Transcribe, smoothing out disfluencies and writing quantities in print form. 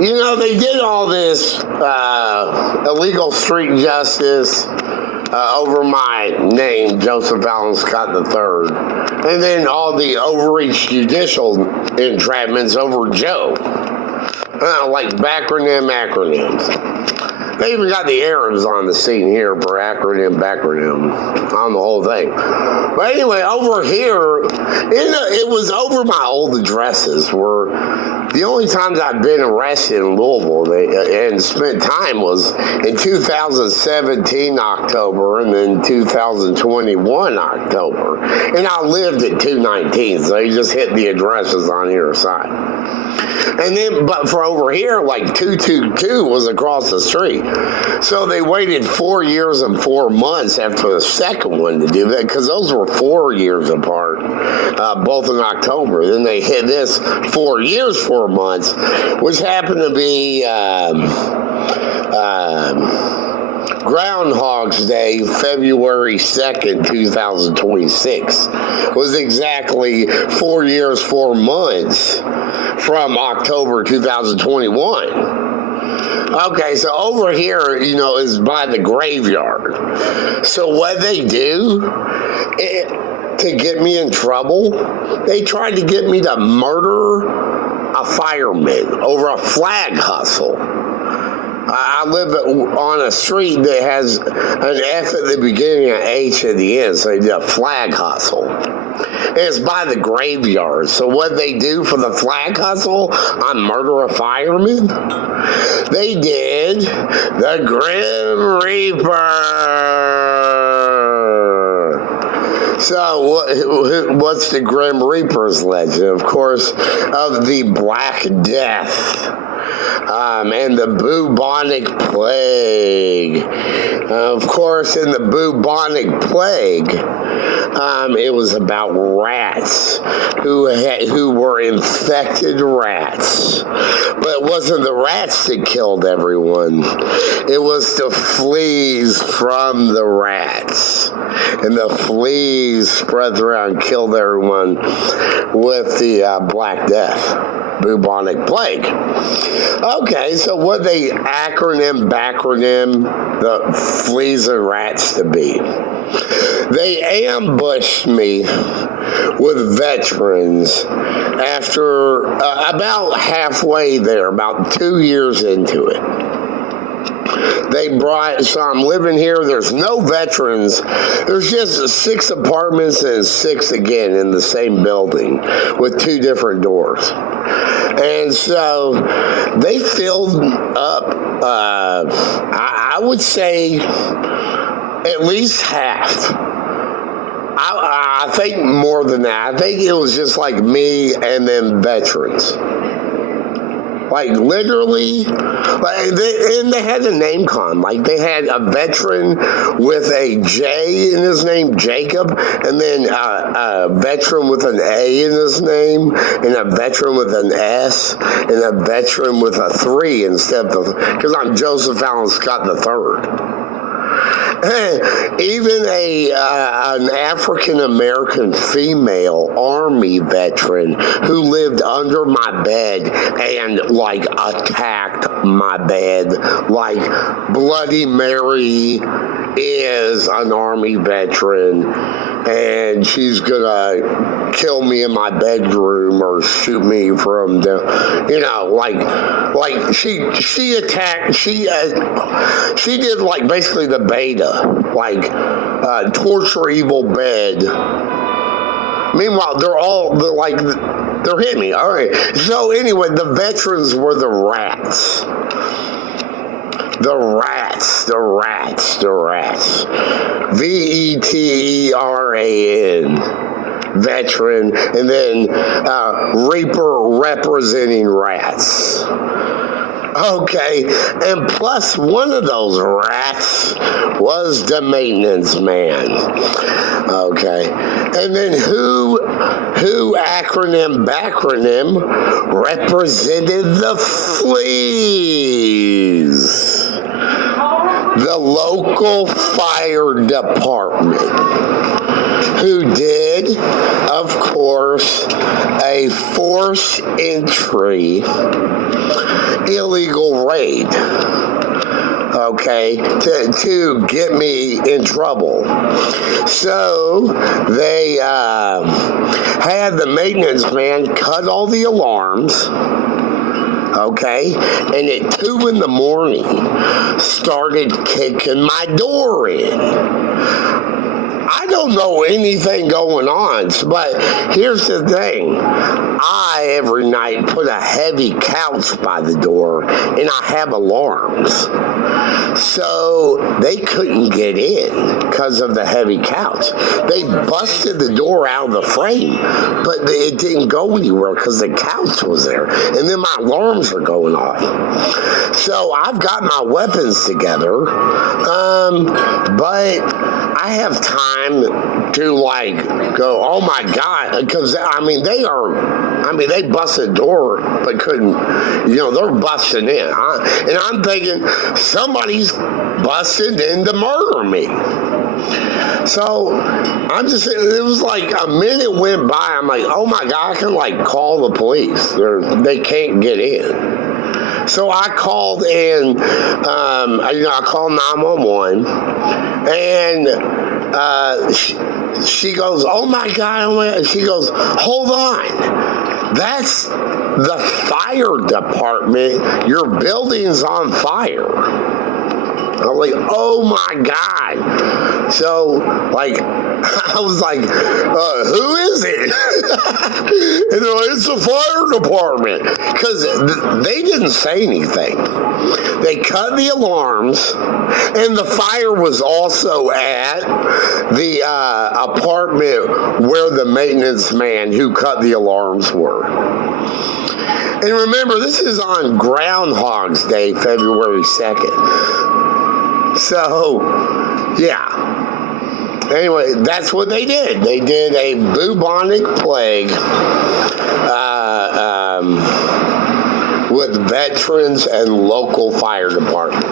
You know, they did all this illegal street justice over my name, Joseph Allen Scott III, and then all the overreach judicial entrapments over Joe. Like acronyms. They even got the Arabs on the scene here for acronym on the whole thing. But anyway, over here, it was over my old addresses where the only times I've been arrested in Louisville and spent time was in 2017 October and then 2021 October. And I lived at 219, so you just hit the addresses on either side. And then, but for over here, like 222 was across the street. So they waited 4 years and 4 months after the second one to do that, because those were 4 years apart, both in October. Then they hit this 4 years, 4 months, which happened to be Groundhog's Day, February 2nd, 2026, was exactly 4 years, 4 months from October 2021. Okay, so over here, you know, is by the graveyard. So what they do to get me in trouble, they tried to get me to murder a fireman over a flag hustle. I live on a street that has an F at the beginning and an H at the end, so they did a flag hustle. And it's by the graveyard. So what they do for the flag hustle on murder a fireman? They did the Grim Reaper. So what's the Grim Reaper's legend? Of course, of the Black Death. And the bubonic plague. Of course, in the bubonic plague, it was about rats who were infected rats. But it wasn't the rats that killed everyone. It was the fleas from the rats. And the fleas spread around and killed everyone with the Black Death. Bubonic plague. Okay, so what they acronym the fleas and rats to be? They ambushed me with veterans after about halfway there, about 2 years into it. So I'm living here, there's no veterans, there's just 6 apartments and 6 again in the same building with 2 different doors. And so they filled up, I would say at least half. I think more than that. I think it was just like me and then veterans. Like literally, and they had a name con. Like they had a veteran with a J in his name, Jacob, and then a veteran with an A in his name, and a veteran with an S, and a veteran with a 3 instead of because I'm Joseph Allen Scott III. Even an African-American female Army veteran who lived under my bed and, like, attacked my bed. Like, Bloody Mary is an Army veteran, and she's gonna kill me in my bedroom or shoot me from the, you know, like she attacked, she did, like, basically the beta, like, torture evil bed. Meanwhile, they're hitting me. All right. So anyway, the veterans were the rats. The rats. VETERAN. Veteran, and then Reaper representing rats. Okay, and plus one of those rats was the maintenance man. Okay, and then who acronym represented the fleas? The local fire department. who did, of course, a forced entry illegal raid, okay, to get me in trouble. So they had the maintenance man cut all the alarms, okay, and at 2 in the morning started kicking my door in. I don't know anything going on, but here's the thing. I, every night, put a heavy couch by the door, and I have alarms. So they couldn't get in because of the heavy couch. They busted the door out of the frame, but it didn't go anywhere because the couch was there. And then my alarms are going off. So I've got my weapons together, but I have time to like go, oh my God, because they busted the door but couldn't, they're busting in. And I'm thinking somebody's busted in to murder me. So it was like a minute went by. I'm like, oh my God, I can like call the police. They can't get in. So I called and, I called 911 and she goes, oh my God. She goes, hold on. That's the fire department. Your building's on fire. I'm like, oh my God. So, like, I was like, who is it? And they're like, it's the fire department. Because they didn't say anything. They cut the alarms, and the fire was also at the apartment where the maintenance man who cut the alarms were. And remember, this is on Groundhog's Day, February 2nd. So, yeah. Anyway, that's what they did. They did a bubonic plague with veterans and local fire department.